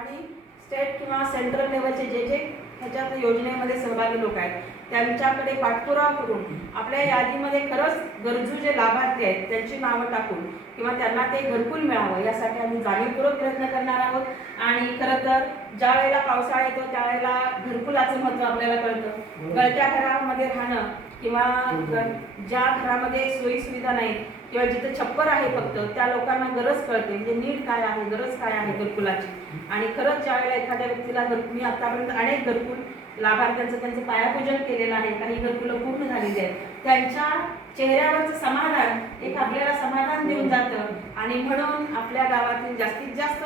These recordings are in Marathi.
आणि स्टेट किंवा सेंट्रल लेवलचे जे जे ह्याच्यात योजनेमध्ये सहभागी लोक आहेत त्यांच्याकडे पाठपुरावा करून आपल्या यादीमध्ये खरंच गरजू जे लाभार्थी आहेत त्यांची नावं टाकून किंवा त्यांना ते घरकुल मिळावं यासाठी आम्ही जाणीवपूर्वक प्रयत्न करणार आहोत. आणि खरं तर ज्या वेळेला पावसाळा येतो त्यावेळेला घरकुलाचं महत्त्व आपल्याला कळतं. गळत्या घरामध्ये राहणं किंवा ज्या घरामध्ये सोयी सुविधा नाहीत किंवा जिथे छप्पर आहे फक्त त्या लोकांना गरज कळते म्हणजे नीड काय आहे गरज काय आहे घरकुलाची. आणि खरंच ज्या वेळेला एखाद्या व्यक्तीला घर मी आतापर्यंत अनेक घरकुल लाभार्थ्यांचं त्यांचं पायापूजन केलेलं आहे काही घरकुलं पूर्ण झालेली आहेत त्यांच्या चेहऱ्यावरचं समाधान एक आपल्याला समाधान देऊन जातं. आणि म्हणून आपल्या गावातील जास्तीत जास्त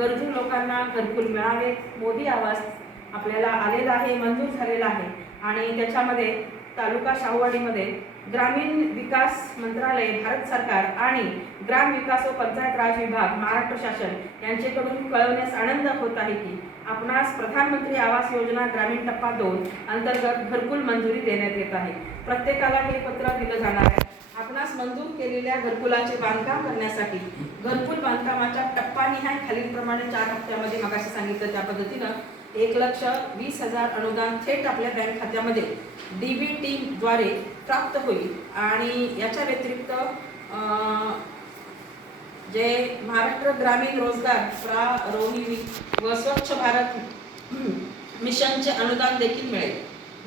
गरजू लोकांना घरकुल मिळावे. मोदी आवास आपल्याला आलेला आहे मंजूर झालेला आहे. आणि त्याच्यामध्ये तालुका शाहूवाडीमध्ये ग्रामीण विकास मंत्रालय भारत सरकार आणि ग्राम विकास व पंचायत राज विभाग महाराष्ट्र शासन यांच्याकडून कळवण्यास आनंद होत आहे की आपणास प्रधानमंत्री आवास योजना ग्रामीण टप्पा दोन अंतर्गत घरकुल मंजुरी देण्यात येत आहे. प्रत्येकाला हे पत्र दिलं जाणार आहे. आपणास मंजूर केलेल्या घरकुलाचे बांधकाम करण्यासाठी घरकुल बांधकामाच्या टप्पानिहाय खालीलप्रमाणे चार हप्त्यामध्ये मगाशी सांगितलं त्या पद्धतीनं एक लक्ष वीस हजार अनुदान थेट आपल्या बँक खात्यामध्ये डी बी टीद्वारे प्राप्त होईल. आणि याच्या व्यतिरिक्त जे महाराष्ट्र ग्रामीण रोजगार प्रारोही व स्वच्छ भारत मिशनचे अनुदान देखील मिळेल.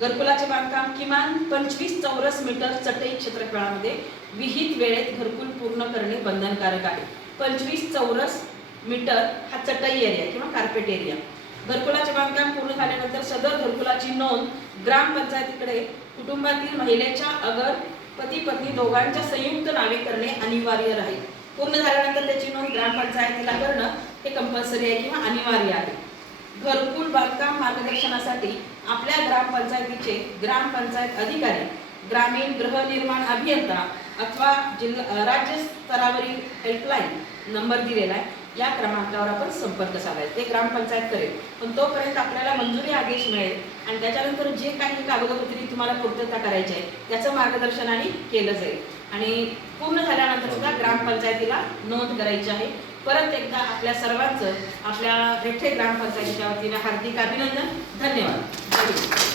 घरकुलाचे बांधकाम किमान पंचवीस चौरस मीटर चटई क्षेत्रफळामध्ये विहित वेळेत घरकुल पूर्ण करणे बंधनकारक आहे. पंचवीस चौरस मीटर हा चटई एरिया किंवा कार्पेट एरिया घरकुलाचे बांधकाम पूर्ण झाल्यानंतर सदर घरकुलाची नोंद ग्रामपंचायतीकडे. कुटुंबातील महिलेच्या अगर पती पत्नी दोघांच्या संयुक्त नावे करणे अनिवार्य राहील. पूर्ण झाल्यानंतर त्याची नोंद ग्रामपंचायतीला करणं हे कंपल्सरी आहे किंवा अनिवार्य आहे. घरकुल बांधकाम मार्गदर्शनासाठी आपल्या ग्रामपंचायतीचे ग्रामपंचायत अधिकारी ग्रामीण गृहनिर्माण अभियंता अथवा जिल्हा राज्य स्तरावरील हेल्पलाईन नंबर दिलेला आहे. या क्रमांकावर आपण संपर्क साधायचा. ते ग्रामपंचायत करेल. पण तोपर्यंत आपल्याला मंजुरी आदेश मिळेल. आणि त्याच्यानंतर जे काही कागदपत्री तुम्हाला पूर्तता करायची आहे त्याचं मार्गदर्शन आणि केलं जाईल. आणि पूर्ण झाल्यानंतर सुद्धा ग्रामपंचायतीला नोंद करायची आहे. परत एकदा आपल्या सर्वांचं आपल्या रेठे ग्रामपंचायतीच्या वतीने हार्दिक अभिनंदन. धन्यवाद.